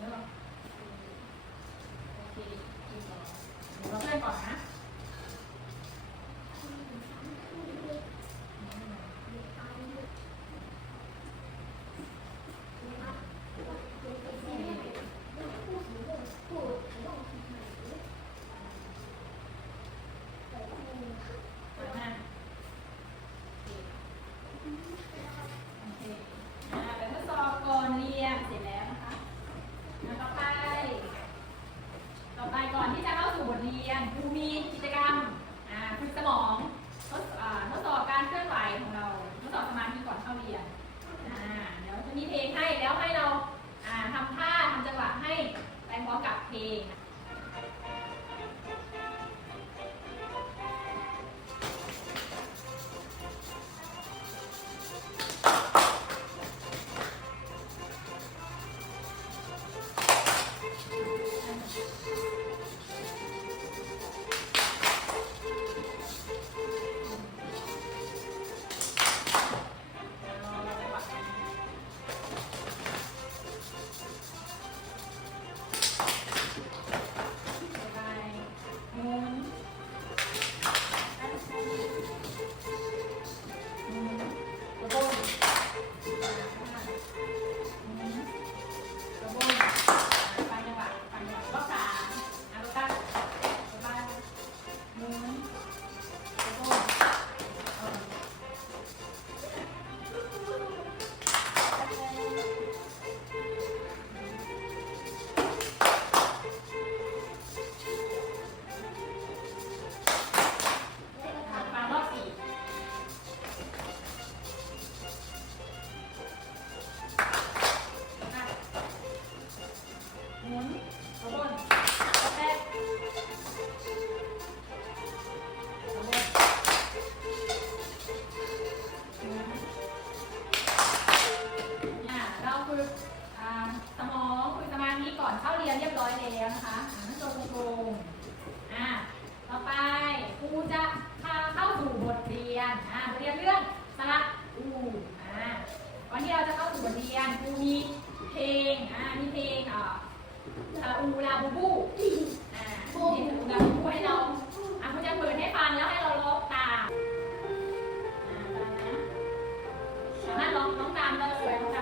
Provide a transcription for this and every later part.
没了。 นอ่าเรียนเรื่องสระอูอ่าวันที่เราจะเข้าสู่บทเรียนกูมีเพลงอ่ามีเพลงอ่าะอูลาบูบูอ่าเพลงสระอูลาบูบูให้เราอ่าเขาจะเปิดให้ฟังแล้วให้เราร้องตามอ่าตามนะสาาร้องร้องตามเลย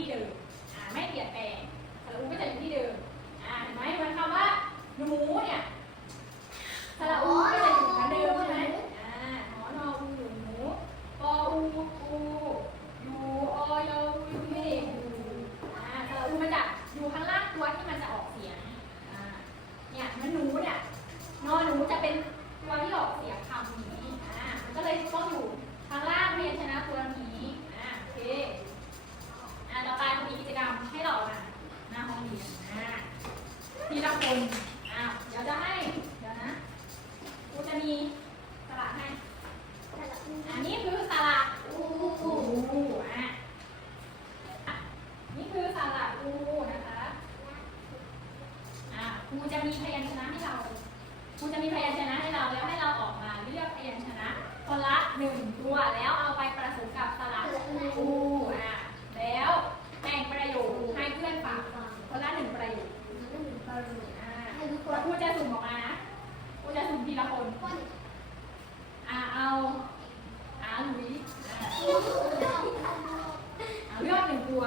ที่เดิมไม่เปลี่ยนแปลง กูจะมีพยัญชนะให้เรากูจะมีพยัญชนะให้เราแล้วให้เราออกมาเลือกพยัญชนะคนละหนึ่งตัวแล้วเอาไปประสมกับสระอูอะแล้วแต่งประโยคให้เพื่อนฟังคนละหนึ่งประโยคอะครูจะสุ่มออกมานะกูจะสุ่มทีละคนอะเอาอาหลุยอะเลือกหนึ่งตัว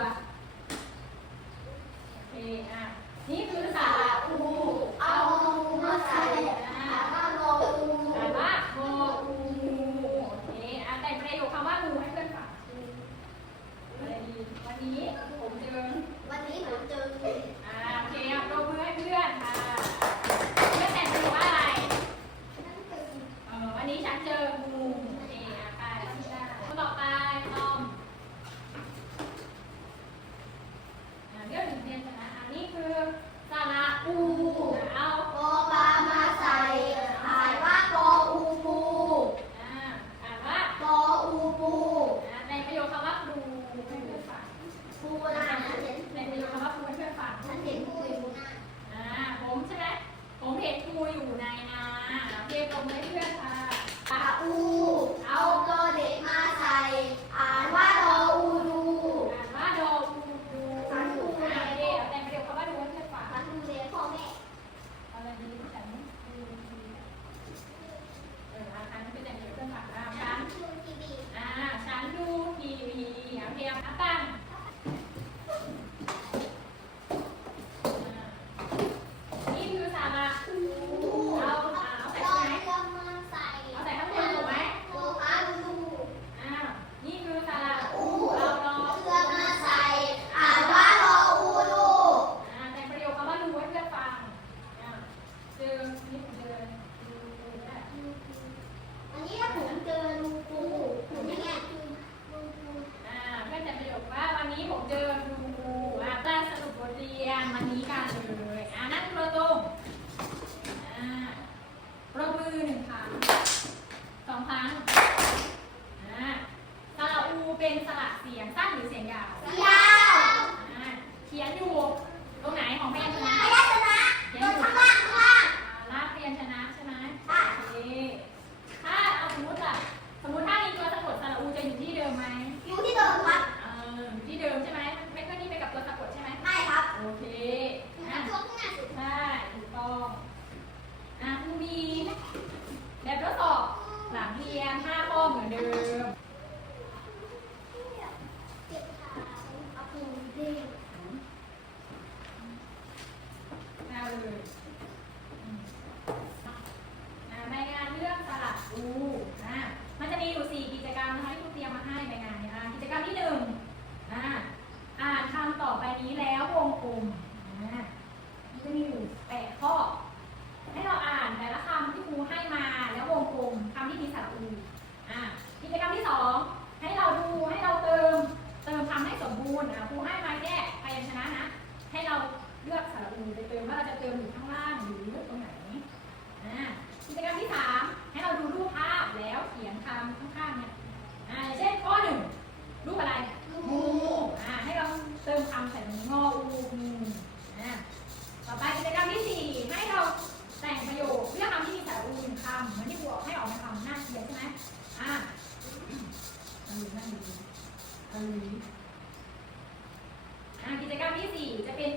ข้อที่ 4 จะเป็น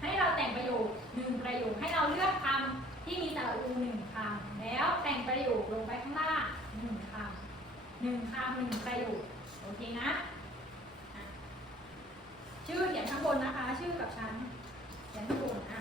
ให้เราแต่งประโยคหนึ่งประโยคให้เราเลือกคำที่มีสระอูหนึ่งคำแล้วแต่งประโยคลงไปข้างล่างหนึ่งคำหนึ่งคำหนึ่งประโยคโอเคนะ ชื่อเขียนข้างบนนะคะ ชื่อกับชั้นเขียนข้างบนอะ